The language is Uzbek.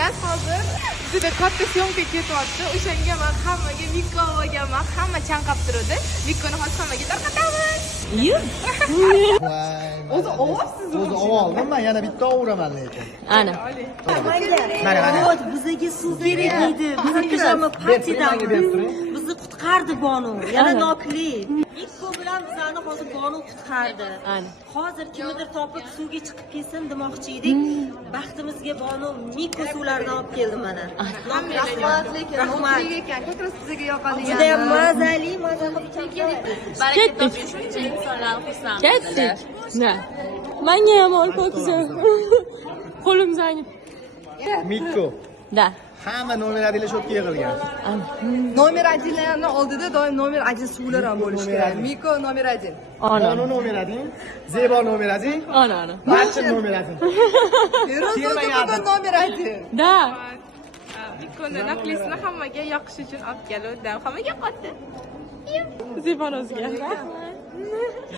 bilan hozir juda katta syomka ketyapti. O'shanga men hammaga Mikovaga hamma chanqab turadi. Mikoni hozir hammaga tarqatamiz. O'zi ovozsiz. O'zi oldim, men yana bitta ovuraman lekin. Ana. Mana. Bizga suv kerak edi. Bizni pijama partiyadamiz. Bizni qutqardi Bonu. Yana nokli. Mikko bilan bizani hozir Bonu qutqardi. Hozir kimnidir topib suvga chiqib kelsin demoqchi edik. Baxtimizga Bonu Mikko suvlarni olib keldi mana. Rahmat lekin. Rahmat ekan. Ko'kras sizga yoqadi. Juda ham mazali, qilib Ketdik. Na. Menga ham ol ko'ksa. Qo'lim zaynib. Mikko. Da. Hamma nomerlarni shotga yig'ilgan. Nomer 1larni oldida doim nomer 1 suvlar ham bo'lishi kerak. Miko nomer 1. Bonu nomer 1, Zebo nomer 1. Ana. Barcha nomer 1. Feroz nomer 1. Da. Mikoni naqlisini hammaga yoqish uchun olib keldim. Hammaga qotdi. Zebanozga.